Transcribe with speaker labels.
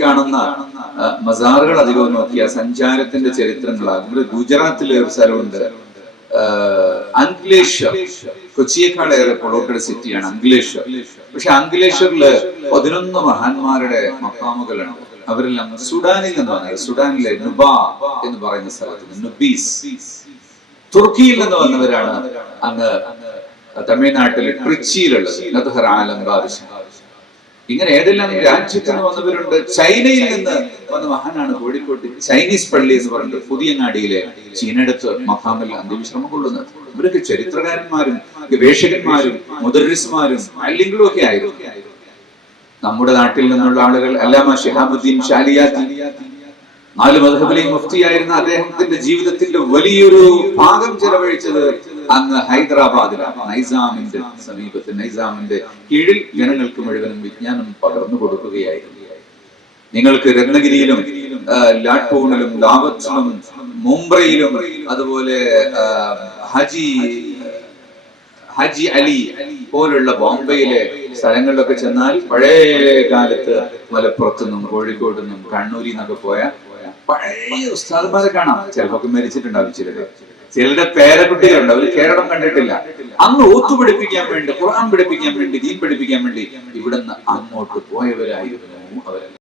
Speaker 1: കാണുന്ന മസാറുകൾ അധികവും നോക്കിയ സഞ്ചാരത്തിന്റെ ചരിത്രങ്ങളാണ്. ഗുജറാത്തിലെ ഒരു സ്ഥലമുണ്ട്. അങ്ക്ലേശ്വർ കൊച്ചിയേക്കാളേറെ പൊളോട്ടഡ് സിറ്റിയാണ് അങ്ക്ലേശ്വർ പക്ഷെ അങ്ക്ലേശ്വറിൽ പതിനൊന്ന് മഹാന്മാരുടെ മക്കാമുകളുണ്ട് അവരെല്ലാം സുഡാനിൽ നിന്ന് വന്നത് സുഡാനിലെ നുബ എന്ന് പറയുന്ന സ്ഥലത്ത് നുബീസ്. തുർക്കിയിൽ നിന്ന് വന്നവരാണ് അങ്ങ് തമിഴ്നാട്ടിലെ ട്രിച്ചിയിലുള്ളത്. നദ്ഹർ ആലം ബാദിഷ. ഇങ്ങനെ ഏതെല്ലാം രാജ്യത്ത് നിന്ന് വന്നവരുണ്ട്? ചൈനയിൽ നിന്ന് വന്ന മഹാനാണ് കോഴിക്കോട്ട്. ചൈനീസ് പള്ളി എന്ന് പറഞ്ഞിട്ട് പുതിയങ്ങാടിയിലെ ചീനടുത്ത് മഹാമിൽ അന്ത്യവിശ്രമം കൊള്ളുന്നത്. ഇവരൊക്കെ ചരിത്രകാരന്മാരും ഗവേഷകന്മാരും മുദറിസ്മാരും അല്ലെങ്കിലും ഒക്കെ ആയിരുന്നു. നമ്മുടെ നാട്ടിൽ നിന്നുള്ള ആളുകൾ അല്ലാമ ഷിഹാബുദ്ദീൻ ഷാലിയാത്തി നാല് മധുബലി മുഫ്തിയായിരുന്ന അദ്ദേഹത്തിന്റെ ജീവിതത്തിന്റെ വലിയൊരു ഭാഗം ചെലവഴിച്ചത് അങ്ങ് ഹൈദരാബാദിലാണ് നൈസാമിന്റെ സമീപത്ത് നൈസാമിന്റെ കീഴിൽ ജനങ്ങൾക്ക് മുഴുവനും വിജ്ഞാനം പകർന്നു കൊടുക്കുകയായിരുന്നു. നിങ്ങൾക്ക് രത്നഗിരിയിലും ലാട്ടൂണിലും ലാവച്ചിലും മുംബൈയിലും അതുപോലെ ഹജി ഹജി അലി പോലുള്ള ബോംബെയിലെ സ്ഥലങ്ങളിലൊക്കെ ചെന്നാൽ പഴയ കാലത്ത് മലപ്പുറത്തു നിന്നും കോഴിക്കോട് നിന്നും കണ്ണൂരിൽ നിന്നൊക്കെ പോയ പഴയ ഉസ്താദ്മാരെ കാണാം. ചിലപ്പോ മരിച്ചിട്ടുണ്ടാവും ചിലര്. ചിലരുടെ പേരക്കുട്ടികളുണ്ട് അവർ കേരളം കണ്ടിട്ടില്ല. അന്ന് ഓത്തു പഠിപ്പിക്കാൻ വേണ്ടി ഖുർആൻ പഠിപ്പിക്കാൻ വേണ്ടി ദീൻ പഠിപ്പിക്കാൻ വേണ്ടി ഇവിടുന്ന് അങ്ങോട്ട് പോയവരായിരുന്നു അവരെല്ലാം.